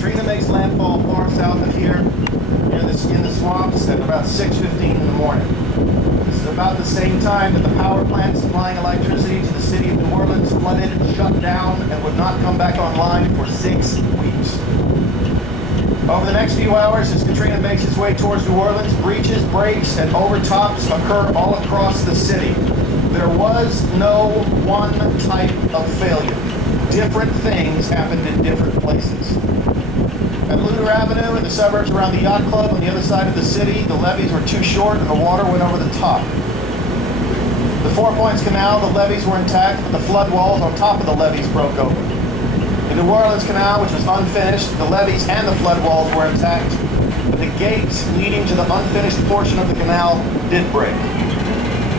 Katrina makes landfall far south of here, in the swamps at about 6:15 in the morning. This is about the same time that the power plant supplying electricity to the city of New Orleans flooded, shut down, and would not come back online for 6 weeks. Over the next few hours, as Katrina makes its way towards New Orleans, breaches, breaks, and overtops occur all across the city. There was no one type of failure. Different things happened in different places. At Luther Avenue in the suburbs around the Yacht Club on the other side of the city, the levees were too short and the water went over the top. The Four Points Canal, the levees were intact, but the flood walls on top of the levees broke open. The New Orleans Canal, which was unfinished, the levees and the flood walls were intact, but the gates leading to the unfinished portion of the canal did break.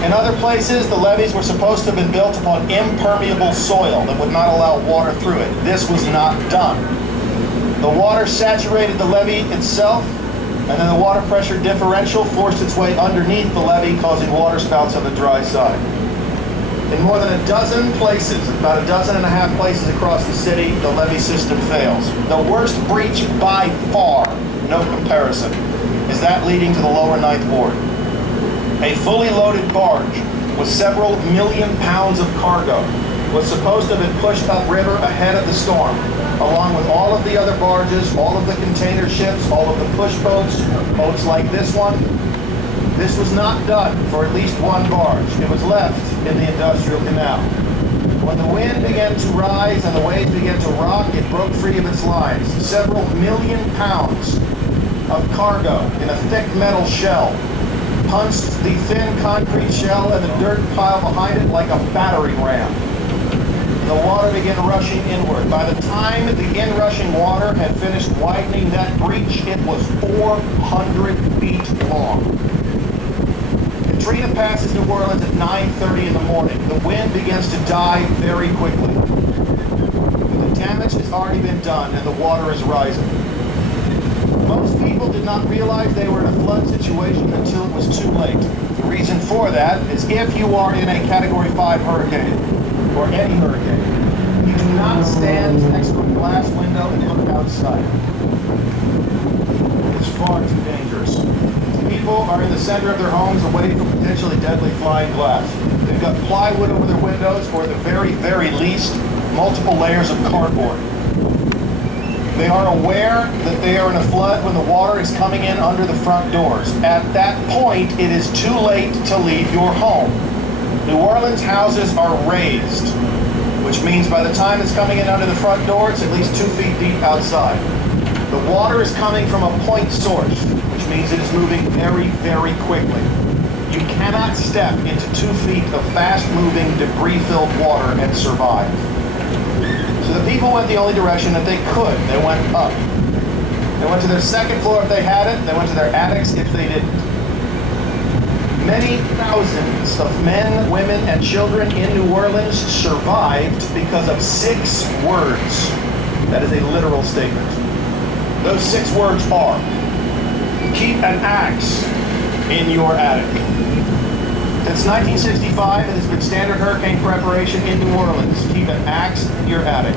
In other places, the levees were supposed to have been built upon impermeable soil that would not allow water through it. This was not done. The water saturated the levee itself, and then the water pressure differential forced its way underneath the levee, causing water spouts on the dry side. In more than a dozen places, about a dozen and a half places across the city, the levee system fails. The worst breach by far, no comparison, is that leading to the lower Ninth Ward. A fully loaded barge with several million pounds of cargo was supposed to have been pushed upriver ahead of the storm, along with all of the other barges, all of the container ships, all of the push boats, boats like this one. This was not done for at least one barge. It was left in the industrial canal. When the wind began to rise and the waves began to rock, it broke free of its lines. Several million pounds of cargo in a thick metal shell punched the thin concrete shell and the dirt pile behind it like a battering ram. The water began rushing inward. By the time the inrushing water had finished widening that breach, it was 400 feet long. Katrina passes New Orleans at 9:30 in the morning. The wind begins to die very quickly. The damage has already been done and the water is rising. Most people did not realize they were in a flood situation until it was too late. The reason for that is if you are in a Category 5 hurricane, or any hurricane, you do not stand next to a glass window and look outside. It's far too dangerous. People are in the center of their homes away from potentially deadly flying glass. They've got plywood over their windows, or at the very, very least, multiple layers of cardboard. They are aware that they are in a flood when the water is coming in under the front doors. At that point, it is too late to leave your home. New Orleans houses are raised, which means by the time it's coming in under the front door, it's at least 2 feet deep outside. The water is coming from a point source, which means it is moving very, very quickly. You cannot step into 2 feet of fast-moving, debris-filled water and survive. So the people went the only direction that they could. They went up. They went to their second floor if they had it. They went to their attics if they didn't. Many thousands of men, women, and children in New Orleans survived because of 6 words. That is a literal statement. Those 6 words are: keep an axe in your attic. Since 1965, it has been standard hurricane preparation in New Orleans. Keep an axe in your attic.